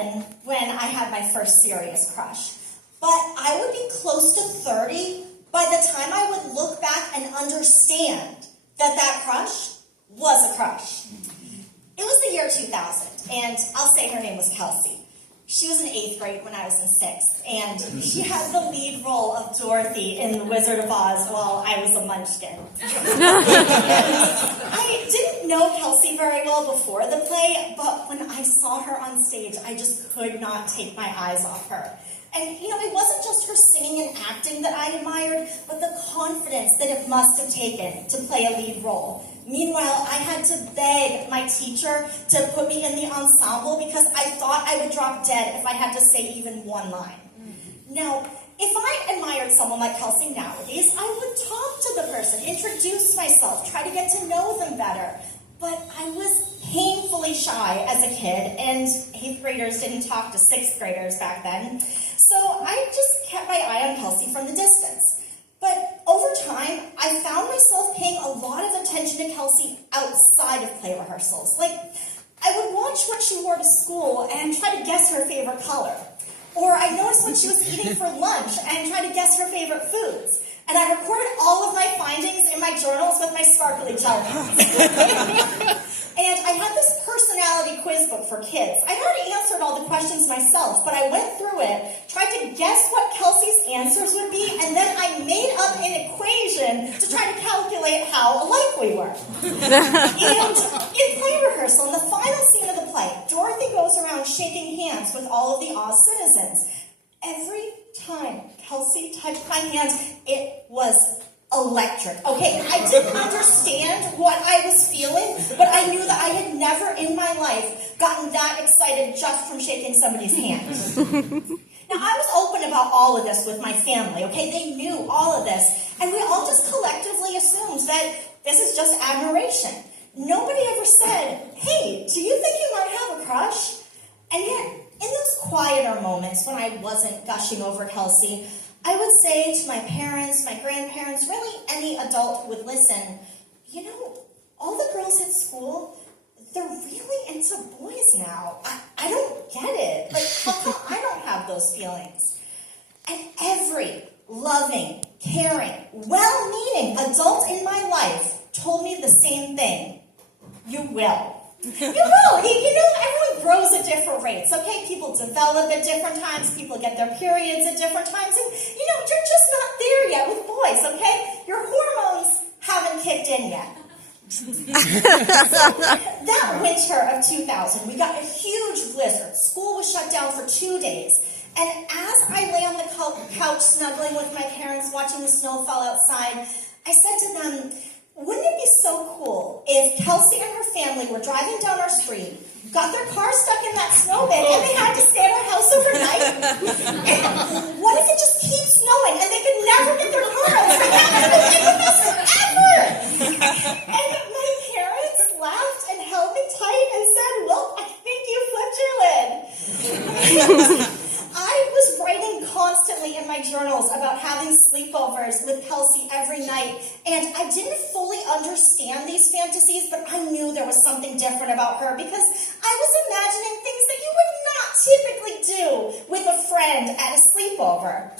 27 when I had my first serious crush. But I would be close to 30 by the time I would look back and understand that that crush was a crush. It was the year 2000, and I'll say her name was Kelsey. She was in 8th grade when I was in 6th, and she had the lead role of Dorothy in The Wizard of Oz while I was a munchkin. I didn't know Kelsey very well before the play, but when I saw her on stage, I just could not take my eyes off her. And, it wasn't just her singing and acting that I admired, but the confidence that it must have taken to play a lead role. Meanwhile, I had to beg my teacher to put me in the ensemble because I thought I would drop dead if I had to say even one line. Now, if I admired someone like Kelsey nowadays, I would talk to the person, introduce myself, try to get to know them better. But I was painfully shy as a kid, and 8th graders didn't talk to 6th graders back then. So I just kept my eye on Kelsey from the distance. But over time, I found myself paying a lot of attention to Kelsey outside of play rehearsals. Like, I would watch what she wore to school and try to guess her favorite color. Or I noticed what she was eating for lunch and try to guess her favorite foods. And I recorded all of my findings in my journals with my sparkly gel pens. And I had this personality quiz book for kids. I'd already answered all the questions myself, but I went through it, tried to guess what Kelsey's answers would be, and then I made up an equation to try to calculate how alike we were. And in play rehearsal, in the final scene of the play, Dorothy goes around shaking hands with all of the Oz citizens. Every time Kelsey touched my hands, it was electric. Okay, I didn't understand what I was feeling, but I knew that I had never in my life gotten that excited just from shaking somebody's hand. Now, I was open about all of this with my family, okay? They knew all of this, and we all just collectively assumed that this is just admiration. Nobody ever said, hey, do you think you might have a crush? And yet, in those quieter moments when I wasn't gushing over Kelsey, I would say to my parents, my grandparents, really any adult who would listen, all the girls at school, they're really into boys now. I don't get it. Like, how come I don't have those feelings? And every loving, caring, well-meaning adult in my life told me the same thing. You will. You will. Everyone grows at different rates, okay? People develop at different times. People get their periods at different times. And, you're just not there yet with boys, okay? Your hormones haven't kicked in yet. So, that winter of 2000, we got a huge blizzard. School was shut down for 2 days. And as I lay on the couch snuggling with my parents, watching the snow fall outside, I said to them, wouldn't it be so cool if Kelsey and her family were driving down our street, got their car stuck in that snowbank, and they had to stay at our house overnight? And what if it just keeps snowing and they could never get their car out? They haven't been in with us forever! And my parents laughed and held me tight and said, well, I think you flipped your lid. I was writing constantly in my journals about having sleepovers with Kelsey every night, and I didn't fully understand these fantasies, but I knew there was something different about her because I was imagining things that you would not typically do with a friend at a sleepover.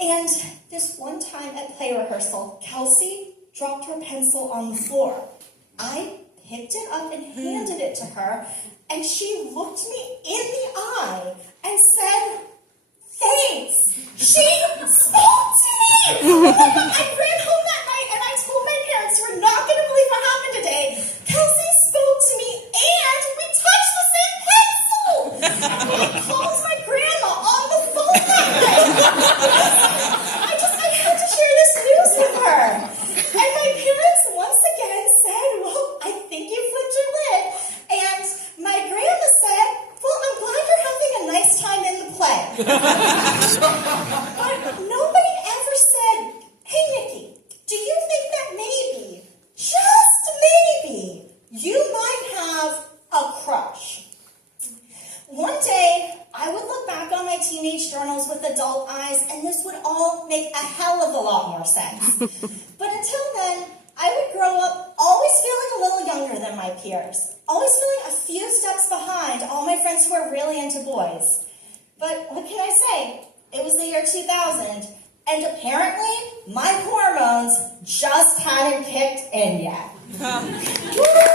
And this one time at play rehearsal, Kelsey dropped her pencil on the floor. I picked it up and handed it to her, and she looked me in the eye and said, thanks. She spoke to me. I ran home that night and I told my parents, you're not going to believe what happened today. Kelsey spoke to me and we touched the same pencil. I called my grandma on the phone that night. I had to share this news with her. And my parents once again said, well, I think you flipped your lid. And my grandma said, well, I'm glad you're having a nice time in the play. But nobody ever said, hey, Nikki, do you think that maybe, just maybe, you might have a crush? One day, I would look back on my teenage journals with adult eyes, and this would all make a hell of a lot more sense. But until then, I would grow up always feeling a little younger than my my peers, always feeling a few steps behind all my friends who are really into boys. But what can I say? It was the year 2000, and apparently my hormones just hadn't kicked in yet.